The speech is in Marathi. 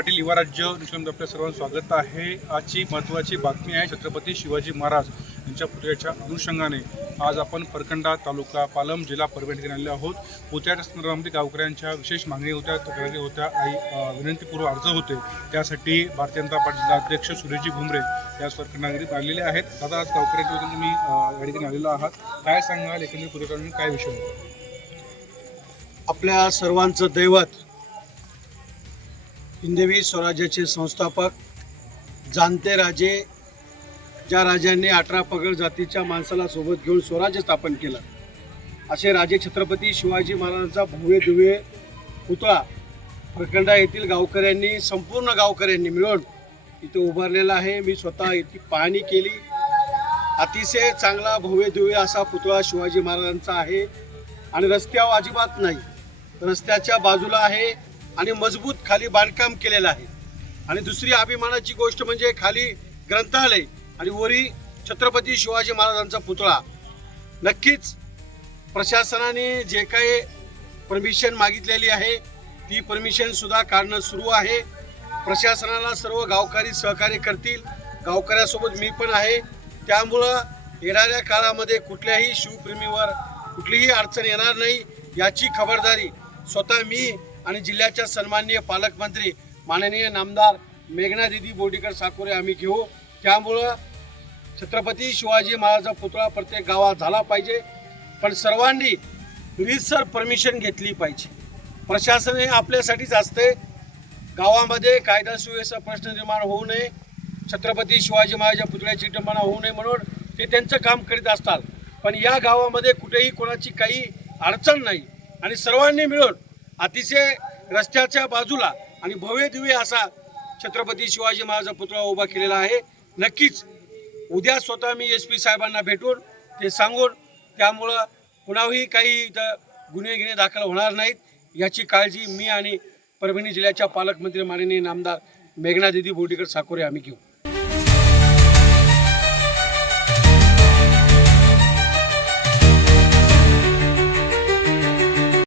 पाटील युवा राज्य न्यूजमध्ये आपल्या सर्वांचं स्वागत आहे। आजची महत्त्वाची बातमी आहे छत्रपती शिवाजी महाराज यांच्या पुतळ्याच्या अनुषंगाने आज आपण परकंडा तालुका पालम जिल्हा परभणी येथे आलेलो आहोत। पुतळ्याच्या संदर्भामध्ये गावकऱ्यांच्या विशेष मागणी होत्या, तक्रारी होत्या आणि विनंतीपूर्व अर्ज होते। त्यासाठी भारतीय जनता पार्टी जिल्हाध्यक्ष सुरेशजी घुमरे या परकंडामध्ये आलेले आहेत। दादा, आज गावकऱ्यांच्या तुम्ही या ठिकाणी आलेलो आहात, काय सांगाल एकंदरीत पुतळ्याचा काय विषय होता? आपल्या सर्वांचं दैवत हिंदवी स्वराज्याचे संस्थापक जाणते राजे, ज्या राजांनी 18 पगड जातीच्या माणसाला सोबत घेऊन स्वराज्य स्थापन केलं, असे राजे छत्रपती शिवाजी महाराजांचा भव्य दिव्य पुतळा परकंडा येथील गावकऱ्यांनी, संपूर्ण गावकऱ्यांनी मिळून इथे उभारलेला आहे। मी स्वतः इथे पाहणी केली। अतिशय चांगला भव्य दिव्य असा पुतळा शिवाजी महाराजांचा आहे आणि रस्त्यावर अजिबात नाही, रस्त्याच्या बाजूला आहे आणि मजबूत खाली बांधकाम केलेलं आहे। आणि दुसरी अभिमानाची गोष्ट म्हणजे खाली ग्रंथालय आणि वरी छत्रपती शिवाजी महाराजांचा पुतळा। नक्कीच प्रशासनाने जे काही परमिशन मागितलेली आहे ती परमिशन सुद्धा काढणं सुरू आहे। प्रशासनाला सर्व गावकरी सहकार्य करतील, गावकऱ्यासोबत मी पण आहे। त्यामुळं येणाऱ्या काळामध्ये कुठल्याही शिवप्रेमीवर कुठलीही अडचण येणार नाही याची खबरदारी स्वतः मी आणि जिल्ह्याच्या सन्माननीय पालकमंत्री माननीय नामदार मेघना दीदी बोर्डीकर साकोरे आम्ही घेऊ। त्यामुळं छत्रपती शिवाजी महाराजांचा पुतळा प्रत्येक गावात झाला पाहिजे, पण सर्वांनी रीतसर परमिशन घेतली पाहिजे। प्रशासन हे आपल्यासाठीच असते, गावामध्ये कायदा सुव्यवस्था प्रश्न निर्माण होऊ नये, छत्रपती शिवाजी महाराजांच्या पुतळ्याची विटंबना होऊ नये म्हणून ते त्यांचं काम करीत असतात। पण या गावामध्ये कुठेही कोणाची काही अडचण नाही आणि सर्वांनी मिळून अतिशय रस्त्याच्या बाजूला आणि भव्य दिव्य असा छत्रपती शिवाजी महाराजांचा पुतळा उभा केलेला आहे। नक्कीच उद्या स्वतः मी SP साहेबांना भेटून ते सांगून, त्यामुळं कुणाही काही इथं गुन्हे दाखल होणार नाहीत याची काळजी मी आणि परभणी जिल्ह्याच्या पालकमंत्री माननीय नामदार मेघना दीदी बोर्डीकर साकोरे आम्ही घेऊ।